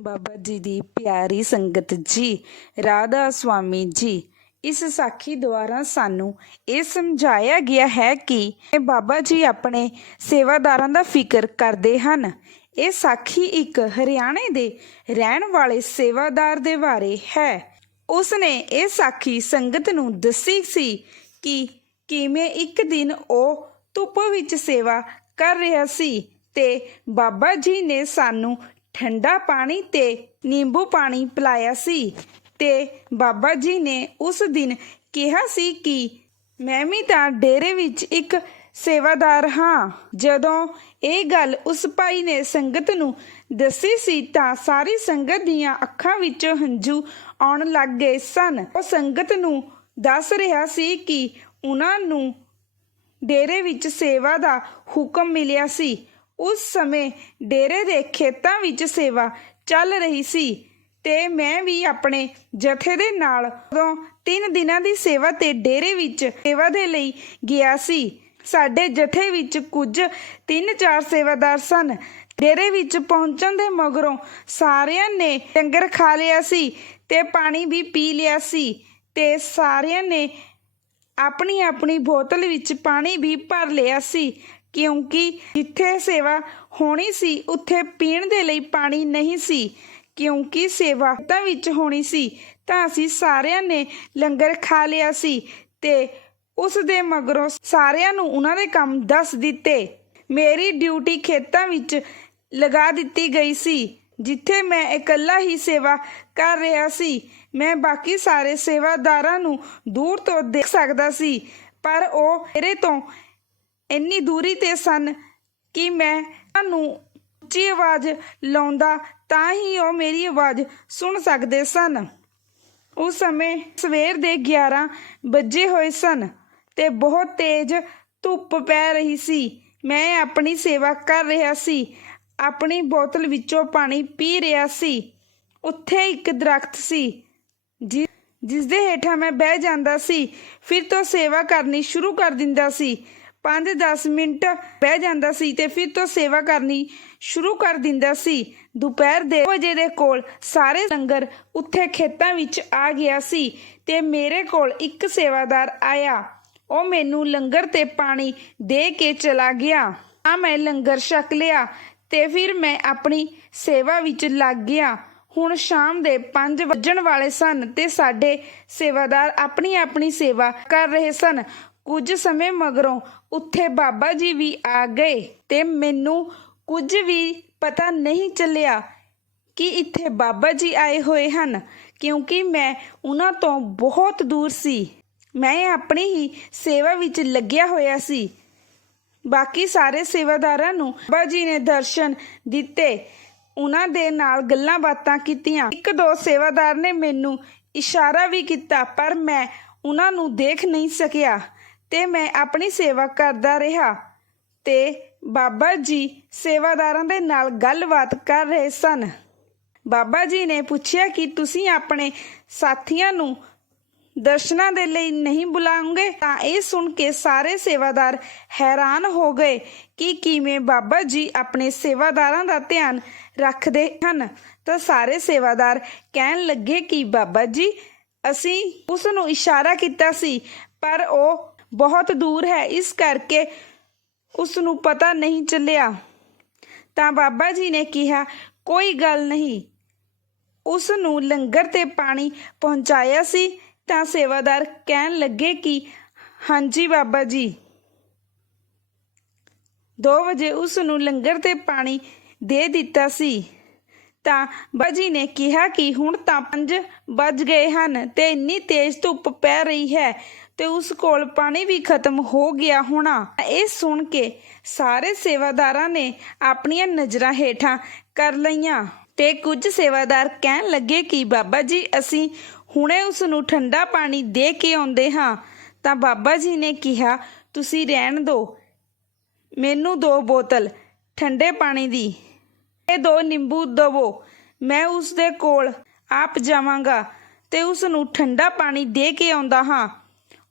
ਬਾਬਾ ਜੀ ਦੀ ਪਿਆਰੀ ਸੰਗਤ ਜੀ, ਰਾਧਾ ਸੁਆਮੀ ਜੀ, ਇਸ ਸਾਖੀ ਦੁਆਰਾ ਸਾਨੂੰ ਇਹ ਸਮਝਾਇਆ ਗਿਆ ਹੈ ਕਿ ਬਾਬਾ ਜੀ ਆਪਣੇ ਸੇਵਾਦਾਰਾਂ ਦਾ ਫਿਕਰ ਕਰਦੇ ਹਨ। ਇਹ ਸਾਖੀ ਇੱਕ ਹਰਿਆਣੇ ਦੇ ਰਹਿਣ ਵਾਲੇ ਸੇਵਾਦਾਰ ਦੇ ਬਾਰੇ ਹੈ। ਉਸਨੇ ਇਹ ਸਾਖੀ ਸੰਗਤ ਨੂੰ ਦੱਸੀ ਸੀ ਕਿ ਕਿਵੇਂ ਇੱਕ ਦਿਨ ਉਹ ਧੁੱਪ ਵਿੱਚ ਸੇਵਾ ਕਰ ਰਿਹਾ ਸੀ ਤੇ ਬਾਬਾ ਜੀ ਨੇ ਸਾਨੂੰ ਠੰਡਾ ਪਾਣੀ ਤੇ ਨਿੰਬੂ ਪਾਣੀ ਪਿਲਾਇਆ ਸੀ ਤੇ ਬਾਬਾ ਜੀ ਨੇ ਉਸ ਦਿਨ ਕਿਹਾ ਸੀ ਕਿ ਮੈਂ ਵੀ ਤਾਂ ਡੇਰੇ ਵਿੱਚ ਇੱਕ ਸੇਵਾਦਾਰ ਹਾਂ। ਜਦੋਂ ਇਹ ਗੱਲ ਉਸ ਭਾਈ ਨੇ ਸੰਗਤ ਨੂੰ ਦੱਸੀ ਸੀ ਤਾਂ ਸਾਰੀ ਸੰਗਤ ਦੀਆਂ ਅੱਖਾਂ ਵਿੱਚੋਂ ਹੰਝੂ ਆਉਣ ਲੱਗ ਗਏ ਸਨ। ਉਹ ਸੰਗਤ ਨੂੰ ਦੱਸ ਰਿਹਾ ਸੀ ਕਿ ਉਹਨਾਂ ਨੂੰ ਡੇਰੇ ਵਿੱਚ ਸੇਵਾ ਦਾ ਹੁਕਮ ਮਿਲਿਆ ਸੀ। ਉਸ ਸਮੇਂ ਡੇਰੇ ਦੇ ਖੇਤਾਂ ਵਿੱਚ ਸੇਵਾ ਚੱਲ ਰਹੀ ਸੀ ਤੇ ਮੈਂ ਵੀ ਆਪਣੇ ਜਥੇ ਦੇ ਨਾਲ ਉਦੋਂ ਤਿੰਨ ਦਿਨਾਂ ਦੀ ਸੇਵਾ ਤੇ ਡੇਰੇ ਵਿੱਚ ਸੇਵਾ ਦੇ ਲਈ ਗਿਆ ਸੀ। ਸਾਡੇ ਜਥੇ ਵਿੱਚ ਕੁਝ ਤਿੰਨ ਚਾਰ ਸੇਵਾਦਾਰ ਸਨ। ਡੇਰੇ ਵਿੱਚ ਪਹੁੰਚਣ ਦੇ ਮਗਰੋਂ ਸਾਰਿਆਂ ਨੇ ਡੰਗਰ ਖਾ ਲਿਆ ਸੀ ਤੇ ਪਾਣੀ ਵੀ ਪੀ ਲਿਆ ਸੀ ਤੇ ਸਾਰਿਆਂ ਨੇ ਆਪਣੀ ਆਪਣੀ ਬੋਤਲ ਵਿੱਚ ਪਾਣੀ ਵੀ ਭਰ ਲਿਆ ਸੀ। ਕਿਉਂਕਿ ਜਿੱਥੇ ਸੇਵਾ ਹੋਣੀ ਸੀ, ਉੱਥੇ ਪੀਣ ਦੇ ਲਈ ਪਾਣੀ ਨਹੀਂ ਸੀ। ਕਿਉਂਕਿ ਸੇਵਾ ਤਾਂ ਵਿੱਚ ਹੋਣੀ ਸੀ, ਤਾਂ ਅਸੀਂ ਸਾਰਿਆਂ ਨੇ ਲੰਗਰ ਖਾ ਲਿਆ ਸੀ ਤੇ ਉਸ ਦੇ ਮਗਰੋਂ ਸਾਰਿਆਂ ਨੂੰ ਉਹਨਾਂ ਦੇ ਕੰਮ ਦੱਸ ਦਿੱਤੇ। ਮੇਰੀ ਡਿਊਟੀ ਖੇਤਾਂ ਵਿੱਚ ਲਗਾ ਦਿੱਤੀ ਗਈ ਸੀ, ਜਿੱਥੇ ਮੈਂ ਇਕੱਲਾ ਹੀ ਸੇਵਾ ਕਰ ਰਿਹਾ ਸੀ। ਮੈਂ ਬਾਕੀ ਸਾਰੇ ਸੇਵਾਦਾਰਾਂ ਨੂੰ ਦੂਰ ਤੋਂ ਦੇਖ ਸਕਦਾ ਸੀ, ਪਰ ਉਹ ਮੇਰੇ ਤੋਂ ਇੰਨੀ ਦੂਰੀ ਤੇ ਸਨ ਕਿ ਮੈਂ ਉਹਨਾਂ ਉੱਚੀ ਆਵਾਜ਼ ਲਾਉਂਦਾ ਤਾਂ ਹੀ ਉਹ ਮੇਰੀ ਆਵਾਜ਼ ਸੁਣ ਸਕਦੇ ਸਨ। ਉਸ ਸਮੇਂ ਸਵੇਰ ਦੇ 11 ਵੱਜੇ ਹੋਏ ਸਨ ਤੇ ਬਹੁਤ ਤੇਜ਼ ਧੁੱਪ ਪੈ ਰਹੀ ਸੀ। ਮੈਂ ਆਪਣੀ ਸੇਵਾ ਕਰ ਰਿਹਾ ਸੀ। ਆਪਣੀ ਬੋਤਲ ਵਿੱਚੋਂ ਪਾਣੀ ਪੀ ਰਿਹਾ ਸੀ। ਉੱਥੇ ਇੱਕ ਦਰਖਤ ਸੀ, ਜਿ- ਜਿਸ ਦੇ ਹੇਠਾਂ ਮੈਂ ਬਹਿ ਜਾਂਦਾ ਸੀ। ਫਿਰ ਤੋਂ ਸੇਵਾ ਕਰਨੀ ਸ਼ੁਰੂ ਕਰ ਦਿੰਦਾ ਸੀ। 5-10 ਮਿੰਟ ਬਹਿ ਜਾਂਦਾ ਸੀ ਤੇ ਫਿਰ ਤੋਂ ਸੇਵਾ ਕਰਨੀ ਸ਼ੁਰੂ ਕਰ ਦਿੰਦਾ ਸੀ। ਦੁਪਹਿਰ ਦੇ ਵਜੇ ਦੇ ਕੋਲ ਸਾਰੇ ਲੰਗਰ ਉੱਥੇ ਖੇਤਾਂ ਵਿੱਚ ਆ ਗਿਆ ਸੀ ਤੇ ਮੇਰੇ ਕੋਲ ਇੱਕ ਸੇਵਾਦਾਰ ਆਇਆ। ਉਹ ਮੈਨੂੰ ਲੰਗਰ ਤੇ ਪਾਣੀ ਦੇ ਕੇ ਚਲਾ ਗਿਆ। ਆ ਮੈਂ ਲੰਗਰ ਛਕ ਲਿਆ ਤੇ ਫਿਰ ਮੈਂ ਆਪਣੀ ਸੇਵਾ ਵਿੱਚ ਲੱਗ ਗਿਆ। ਹੁਣ ਸ਼ਾਮ ਦੇ 5 ਵੱਜਣ ਵਾਲੇ ਸਨ ਤੇ ਸਾਡੇ ਸੇਵਾਦਾਰ ਆਪਣੀ ਆਪਣੀ ਸੇਵਾ ਕਰ ਰਹੇ ਸਨ। ਕੁਝ ਸਮੇਂ ਮਗਰੋਂ ਉੱਥੇ ਬਾਬਾ ਜੀ ਵੀ ਆ ਗਏ ਤੇ ਮੈਨੂੰ ਕੁਝ ਵੀ ਪਤਾ ਨਹੀਂ ਚੱਲਿਆ ਕਿ ਇੱਥੇ ਬਾਬਾ ਜੀ ਆਏ ਹੋਏ ਹਨ, ਕਿਉਂਕਿ ਮੈਂ ਉਹਨਾਂ ਤੋਂ ਬਹੁਤ ਦੂਰ ਸੀ। ਮੈਂ ਆਪਣੀ ਹੀ ਸੇਵਾ ਵਿੱਚ ਲੱਗਿਆ ਹੋਇਆ ਸੀ। ਬਾਕੀ ਸਾਰੇ ਸੇਵਾਦਾਰਾਂ ਨੂੰ ਬਾਬਾ ਜੀ ਨੇ ਦਰਸ਼ਨ ਦਿੱਤੇ। ਉਹਨਾਂ ਦੇ ਨਾਲ ਗੱਲਾਂ ਬਾਤਾਂ ਕੀਤੀਆਂ। ਇੱਕ ਦੋ ਸੇਵਾਦਾਰ ਨੇ ਮੈਨੂੰ ਇਸ਼ਾਰਾ ਵੀ ਕੀਤਾ, ਪਰ ਮੈਂ ਉਹਨਾਂ ਨੂੰ ਦੇਖ ਨਹੀਂ ਸਕਿਆ। ਤੇ ਮੈਂ ਆਪਣੀ ਸੇਵਾ ਕਰਦਾ ਰਿਹਾ ਤੇ ਬਾਬਾ ਜੀ ਸੇਵਾਦਾਰਾਂ ਦੇ ਨਾਲ ਗੱਲਬਾਤ ਕਰ ਰਹੇ ਸਨ। ਬਾਬਾ ਜੀ ਨੇ ਪੁੱਛਿਆ ਕਿ ਤੁਸੀਂ ਆਪਣੇ ਸਾਥੀਆਂ ਨੂੰ ਦਰਸ਼ਨਾਂ ਦੇ ਲਈ ਨਹੀਂ ਬੁਲਾਉਂਗੇ? ਤਾਂ ਇਹ ਸੁਣ ਕੇ ਸਾਰੇ ਸੇਵਾਦਾਰ ਹੈਰਾਨ ਹੋ ਗਏ ਕਿ ਕਿਵੇਂ ਬਾਬਾ ਜੀ ਆਪਣੇ ਸੇਵਾਦਾਰਾਂ ਦਾ ਧਿਆਨ ਰੱਖਦੇ ਹਨ। ਤਾਂ ਸਾਰੇ ਸੇਵਾਦਾਰ ਕਹਿਣ ਲੱਗੇ ਕਿ ਬਾਬਾ ਜੀ, ਅਸੀਂ ਉਸ ਨੂੰ ਇਸ਼ਾਰਾ ਕੀਤਾ ਸੀ, ਪਰ ਉਹ ਬਹੁਤ ਦੂਰ ਹੈ। ਇਸ ਕਰਕੇ ਉਸ ਨੂੰ ਪਤਾ ਨਹੀਂ ਚੱਲਿਆ। ਤਾਂ ਬਾਬਾ ਜੀ ਨੇ ਕਿਹਾ, ਕੋਈ ਗੱਲ ਨਹੀਂ। ਉਸ ਨੂੰ ਲੰਗਰ ਤੇ ਪਾਣੀ ਪਹੁੰਚਾਇਆ ਸੀ ਤਾਂ ਸੇਵਾਦਾਰ ਕਹਿਣ ਲੱਗੇ ਕਿ, ਹਾਂਜੀ ਬਾਬਾ ਜੀ। 2 ਵਜੇ ਉਸ ਨੂੰ ਲੰਗਰ ਤੇ ਪਾਣੀ ਦੇ ਦਿੱਤਾ ਸੀ। ਤਾਂ ਬਾਜੀ ਨੇ ਕਿਹਾ ਕਿ ਹੁਣ ਤਾਂ 5 ਵੱਜ ਗਏ ਹਨ ਤੇ ਇੰਨੀ ਤੇਜ਼ ਧੁੱਪ ਪੈ ਰਹੀ ਹੈ। ਤੇ ਉਸ ਕੋਲ ਪਾਣੀ ਵੀ ਖਤਮ ਹੋ ਗਿਆ ਹੋਣਾ। ਇਹ ਸੁਣ ਕੇ ਸਾਰੇ ਸੇਵਾਦਾਰਾਂ ਨੇ ਆਪਣੀਆਂ ਨਜ਼ਰਾਂ ਹੇਠਾਂ ਕਰ ਲਈਆਂ ਤੇ ਕੁਝ ਸੇਵਾਦਾਰ ਕਹਿਣ ਲੱਗੇ ਕਿ, ਬਾਬਾ ਜੀ, ਅਸੀਂ ਹੁਣੇ ਉਸ ਨੂੰ ਠੰਡਾ ਪਾਣੀ ਦੇ ਕੇ ਆਉਂਦੇ ਹਾਂ। ਤਾਂ ਬਾਬਾ ਜੀ ਨੇ ਕਿਹਾ, ਤੁਸੀਂ ਰਹਿਣ ਦਿਓ ਮੈਨੂੰ ਦੋ ਬੋਤਲ ਠੰਡੇ ਪਾਣੀ ਦੀ। ਇਹ ਦੋ ਨਿੰਬੂ ਦਵੋ। ਮੈਂ ਉਸ ਦੇ ਕੋਲ ਆਪ ਜਾਵਾਂਗਾ ਤੇ ਉਸ ਨੂੰ ਠੰਡਾ ਪਾਣੀ ਦੇ ਕੇ ਆਉਂਦਾ ਹਾਂ।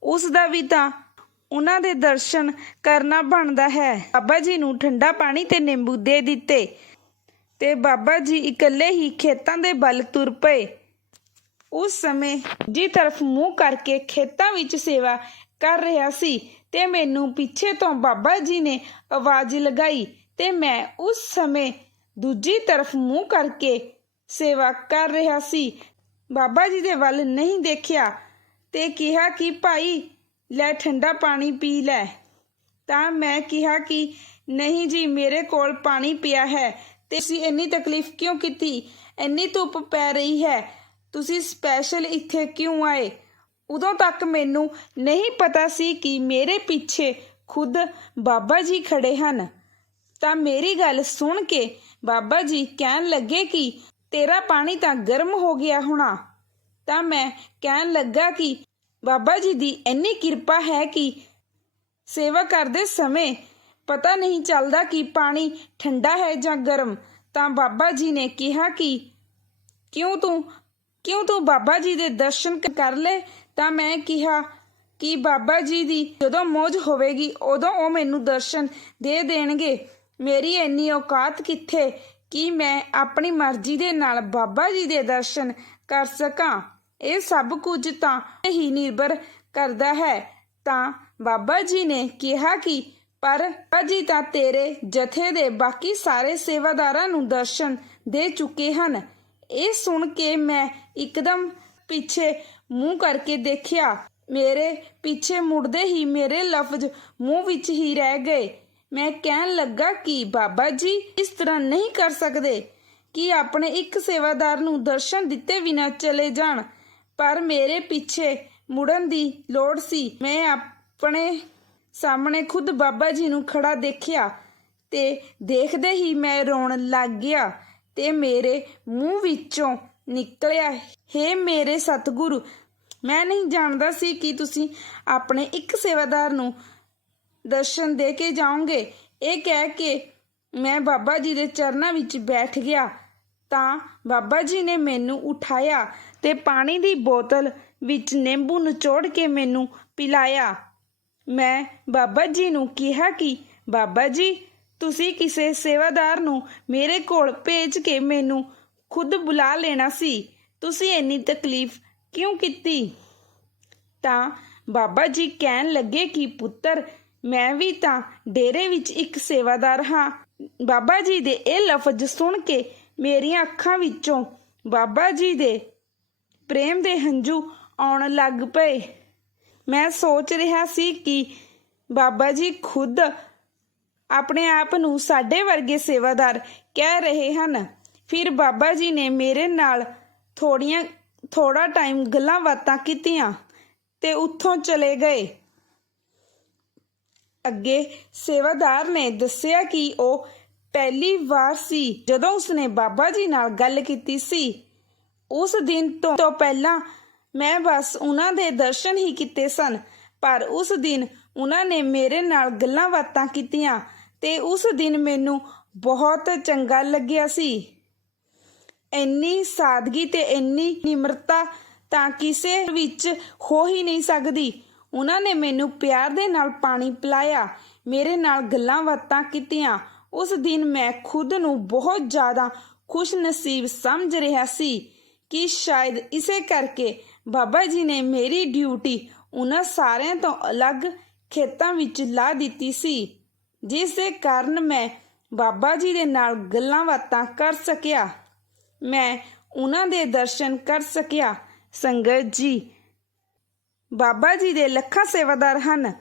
ਉਸ ਦਾ ਵੀ ਤਾਂ ਉਹਨਾਂ ਦੇ ਦਰਸ਼ਨ ਕਰਨਾ ਬਣਦਾ ਹੈ। ਬਾਬਾ ਜੀ ਨੂੰ ਠੰਡਾ ਪਾਣੀ ਤੇ ਨਿੰਬੂ ਦੇ ਦਿੱਤੇ ਤੇ ਬਾਬਾ ਜੀ ਇਕੱਲੇ ਹੀ ਖੇਤਾਂ ਦੇ ਬਲ ਤੁਰ ਪਏ। ਉਸ ਸਮੇਂ ਜੀ ਤਰਫ ਮੂੰਹ ਕਰਕੇ ਖੇਤਾਂ ਵਿੱਚ ਸੇਵਾ ਕਰ ਰਿਹਾ ਸੀ ਤੇ ਮੈਨੂੰ ਪਿੱਛੇ ਤੋਂ ਬਾਬਾ ਜੀ ਨੇ ਆਵਾਜ਼ ਲਗਾਈ ਤੇ ਮੈਂ ਉਸ ਸਮੇਂ ਦੂਜੀ ਤਰਫ ਮੂੰਹ ਕਰਕੇ ਸੇਵਾ ਕਰ ਰਿਹਾ ਸੀ। ਬਾਬਾ ਜੀ ਦੇ ਵੱਲ ਨਹੀਂ ਦੇਖਿਆ। ਤੇ ਕਿਹਾ ਕਿ, ਭਾਈ, ਲੈ ਠੰਡਾ ਪਾਣੀ ਪੀ ਲੈ। ਤਾਂ ਮੈਂ ਕਿਹਾ ਕਿ, ਨਹੀਂ ਜੀ, ਮੇਰੇ ਕੋਲ ਪਾਣੀ ਪਿਆ ਹੈ। ਤੇ ਤੁਸੀਂ ਇੰਨੀ ਤਕਲੀਫ ਕਿਉਂ ਕੀਤੀ? ਇੰਨੀ ਧੁੱਪ ਪੈ ਰਹੀ ਹੈ। ਤੁਸੀਂ ਸਪੈਸ਼ਲ ਇੱਥੇ ਕਿਉਂ ਆਏ? ਉਦੋਂ ਤੱਕ ਮੈਨੂੰ ਨਹੀਂ ਪਤਾ ਸੀ ਕਿ ਮੇਰੇ ਪਿੱਛੇ ਖੁਦ ਬਾਬਾ ਜੀ ਖੜੇ ਹਨ। ਤਾਂ ਮੇਰੀ ਗੱਲ ਸੁਣ ਕੇ ਬਾਬਾ ਜੀ ਕਹਿਣ ਲੱਗੇ ਕਿ, ਤੇਰਾ ਪਾਣੀ ਤਾਂ ਗਰਮ ਹੋ ਗਿਆ ਹੋਣਾ। ਤਾਂ ਮੈਂ ਕਹਿਣ ਲੱਗਾ ਕਿ ਬਾਬਾ ਜੀ ਦੀ ਇੰਨੀ ਕਿਰਪਾ ਹੈ ਕਿ ਸੇਵਾ ਕਰਦੇ ਸਮੇਂ ਪਤਾ ਨਹੀਂ ਚੱਲਦਾ ਕਿ ਪਾਣੀ ਠੰਡਾ ਹੈ ਜਾਂ ਗਰਮ। ਤਾਂ ਬਾਬਾ ਜੀ ਨੇ ਕਿਹਾ ਕਿ ਕਿਉਂ ਤੂੰ ਕਿਉਂ ਤੂੰ ਬਾਬਾ ਜੀ ਦੇ ਦਰਸ਼ਨ ਕਰ ਲੈ? ਤਾਂ ਮੈਂ ਕਿਹਾ ਕਿ ਬਾਬਾ ਜੀ ਦੀ ਜਦੋਂ ਮੌਜ ਹੋਵੇਗੀ, ਉਦੋਂ ਉਹ ਮੈਨੂੰ ਦਰਸ਼ਨ ਦੇ ਦੇਣਗੇ। ਮੇਰੀ ਇੰਨੀ ਔਕਾਤ ਕਿੱਥੇ? ਕਿ ਮੈਂ ਆਪਣੀ ਮਰਜ਼ੀ ਦੇ ਨਾਲ ਬਾਬਾ ਜੀ ਦੇ ਦਰਸ਼ਨ ਕਰ ਸਕਾਂ। ਇਹ ਸਭ ਕੁਝ ਤਾਂ ਹੀ ਨਿਰਭਰ ਕਰਦਾ ਹੈ। ਤਾਂ ਬਾਬਾ ਜੀ ਨੇ ਕਿਹਾ ਕਿ, ਪਰ ਅਜੀ ਤਾਂ ਤੇਰੇ ਜਥੇ ਦੇ ਬਾਕੀ ਸਾਰੇ ਸੇਵਾਦਾਰਾਂ ਨੂੰ ਦਰਸ਼ਨ ਦੇ ਚੁੱਕੇ ਹਨ। ਇਹ ਸੁਣ ਕੇ ਮੈਂ ਇੱਕਦਮ ਪਿੱਛੇ ਮੂੰਹ ਕਰਕੇ ਦੇਖਿਆ। ਮੇਰੇ ਪਿੱਛੇ ਮੁੜਦੇ ਹੀ ਮੇਰੇ ਲਫ਼ਜ਼ ਮੂੰਹ ਵਿੱਚ ਹੀ ਰਹਿ ਗਏ। ਮੈਂ ਕਹਿਣ ਲੱਗਾ ਕਿ ਬਾਬਾ ਜੀ, ਇਸ ਤਰ੍ਹਾਂ ਨਹੀਂ ਕਰ ਸਕਦੇ ਕਿ ਆਪਣੇ ਇੱਕ ਸੇਵਾਦਾਰ ਨੂੰ ਦਰਸ਼ਨ ਦਿੱਤੇ ਬਿਨਾਂ ਚਲੇ ਜਾਣ। ਪਰ ਮੇਰੇ ਪਿੱਛੇ ਮੁੜਨ ਦੀ ਲੋੜ ਸੀ। ਮੈਂ ਆਪਣੇ ਸਾਹਮਣੇ ਖੁਦ ਬਾਬਾ ਜੀ ਨੂੰ ਖੜਾ ਦੇਖਿਆ ਤੇ ਦੇਖਦੇ ਹੀ ਮੈਂ ਰੋਣ ਲੱਗ ਗਿਆ ਤੇ ਮੇਰੇ ਮੂੰਹ ਵਿੱਚੋਂ ਨਿਕਲਿਆ, ਹੇ ਮੇਰੇ ਸਤਿਗੁਰੂ, ਮੈਂ ਨਹੀਂ ਜਾਣਦਾ ਸੀ ਕਿ ਤੁਸੀਂ ਆਪਣੇ ਇੱਕ ਸੇਵਾਦਾਰ ਨੂੰ ਦਰਸ਼ਨ ਦੇ ਕੇ ਜਾਓਗੇ। ਇਹ ਕਹਿ ਕੇ ਮੈਂ ਬਾਬਾ ਜੀ ਦੇ ਚਰਨਾਂ ਵਿੱਚ ਬੈਠ ਗਿਆ। ਤਾਂ ਬਾਬਾ ਜੀ ਨੇ ਮੈਨੂੰ ਉਠਾਇਆ ਤੇ ਪਾਣੀ ਦੀ ਬੋਤਲ ਵਿੱਚ ਨਿੰਬੂ ਨਿਚੋੜ ਕੇ ਮੈਨੂੰ ਪਿਲਾਇਆ। ਮੈਂ ਬਾਬਾ ਜੀ ਨੂੰ ਕਿਹਾ ਕਿ, ਬਾਬਾ ਜੀ, ਤੁਸੀਂ ਕਿਸੇ ਸੇਵਾਦਾਰ ਨੂੰ ਮੇਰੇ ਕੋਲ ਭੇਜ ਕੇ ਮੈਨੂੰ ਖੁਦ ਬੁਲਾ ਲੈਣਾ ਸੀ। ਤੁਸੀਂ ਇੰਨੀ ਤਕਲੀਫ ਕਿਉਂ ਕੀਤੀ? ਤਾਂ ਬਾਬਾ ਜੀ ਕਹਿਣ ਲੱਗੇ ਕਿ, ਪੁੱਤਰ ਮੈਂ ਵੀ ਤਾਂ ਡੇਰੇ ਵਿੱਚ ਇੱਕ ਸੇਵਾਦਾਰ ਹਾਂ। ਬਾਬਾ ਜੀ ਦੇ ਇਹ ਲਫ਼ਜ਼ ਸੁਣ ਕੇ ਮੇਰੀਆਂ ਅੱਖਾਂ ਵਿੱਚੋਂ ਬਾਬਾ ਜੀ ਦੇ ਪ੍ਰੇਮ ਦੇ ਹੰਝੂ ਆਉਣ ਲੱਗ ਪਏ। ਮੈਂ ਸੋਚ ਰਿਹਾ ਸੀ ਕਿ ਬਾਬਾ ਜੀ ਖੁਦ ਆਪਣੇ ਆਪ ਨੂੰ ਸਾਡੇ ਵਰਗੇ ਸੇਵਾਦਾਰ ਕਹਿ ਰਹੇ ਹਨ। ਫਿਰ ਬਾਬਾ ਜੀ ਨੇ ਮੇਰੇ ਨਾਲ ਥੋੜੀਆਂ ਥੋੜਾ ਟਾਈਮ ਗੱਲਾਂ ਬਾਤਾਂ ਕੀਤੀਆਂ ਤੇ ਉੱਥੋਂ ਚਲੇ ਗਏ। ਅੱਗੇ ਸੇਵਾਦਾਰ ਨੇ ਦੱਸਿਆ ਕਿ ਉਹ ਪਹਿਲੀ ਵਾਰ ਸੀ ਜਦੋਂ ਉਸਨੇ ਬਾਬਾ ਜੀ ਨਾਲ ਗੱਲ ਕੀਤੀ ਸੀ। ਉਸ ਦਿਨ ਤੋਂ ਤੋਂ ਪਹਿਲਾਂ ਮੈਂ ਬਸ ਉਹਨਾਂ ਦੇ ਦਰਸ਼ਨ ਹੀ ਕੀਤੇ ਸਨ, ਪਰ ਉਸ ਦਿਨ ਉਹਨਾਂ ਨੇ ਮੇਰੇ ਨਾਲ ਗੱਲਾਂ ਬਾਤਾਂ ਕੀਤੀਆਂ ਤੇ ਉਸ ਦਿਨ ਮੈਨੂੰ ਬਹੁਤ ਚੰਗਾ ਲੱਗਿਆ ਸੀ। ਇੰਨੀ ਸਾਦਗੀ ਤੇ ਇੰਨੀ ਨਿਮਰਤਾ ਤਾਂ ਕਿਸੇ ਵਿੱਚ ਹੋ ਹੀ ਨਹੀਂ ਸਕਦੀ। ਉਹਨਾਂ ਨੇ ਮੈਨੂੰ ਪਿਆਰ ਦੇ ਨਾਲ ਪਾਣੀ ਪਿਲਾਇਆ, ਮੇਰੇ ਨਾਲ ਗੱਲਾਂ ਬਾਤਾਂ ਕੀਤੀਆਂ। ਉਸ ਦਿਨ ਮੈਂ ਖੁਦ ਨੂੰ ਬਹੁਤ ਜ਼ਿਆਦਾ ਖੁਸ਼ ਨਸੀਬ ਸਮਝ ਰਿਹਾ ਸੀ ਕਿ ਸ਼ਾਇਦ ਇਸੇ ਕਰਕੇ ਬਾਬਾ ਜੀ ਨੇ ਮੇਰੀ ਡਿਊਟੀ ਉਹਨਾਂ ਸਾਰਿਆਂ ਤੋਂ ਅਲੱਗ ਖੇਤਾਂ ਵਿੱਚ ਲਾ ਦਿੱਤੀ ਸੀ, ਜਿਸ ਦੇ ਕਾਰਨ ਮੈਂ ਬਾਬਾ ਜੀ ਦੇ ਨਾਲ ਗੱਲਾਂ ਬਾਤਾਂ ਕਰ ਸਕਿਆ। ਮੈਂ ਉਹਨਾਂ ਦੇ ਦਰਸ਼ਨ ਕਰ ਸਕਿਆ। ਸੰਗਤ ਜੀ ਬਾਬਾ ਜੀ ਦੇ ਲੱਖਾਂ ਸੇਵਾਦਾਰ ਹਨ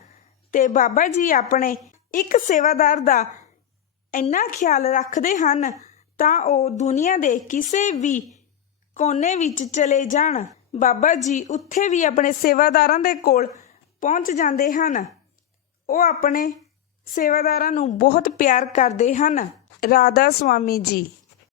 ਤੇ ਬਾਬਾ ਜੀ ਆਪਣੇ ਇੱਕ ਸੇਵਾਦਾਰ ਦਾ ਇੰਨਾ ਖਿਆਲ ਰੱਖਦੇ ਹਨ ਤਾਂ ਉਹ ਦੁਨੀਆ ਦੇ ਕਿਸੇ ਵੀ ਕੋਨੇ ਵਿੱਚ ਚਲੇ ਜਾਣ। ਬਾਬਾ ਜੀ ਉੱਥੇ ਵੀ ਆਪਣੇ ਸੇਵਾਦਾਰਾਂ ਦੇ ਕੋਲ ਪਹੁੰਚ ਜਾਂਦੇ ਹਨ। ਉਹ ਆਪਣੇ ਸੇਵਾਦਾਰਾਂ ਨੂੰ ਬਹੁਤ ਪਿਆਰ ਕਰਦੇ ਹਨ। ਰਾਧਾ ਸੁਆਮੀ ਜੀ।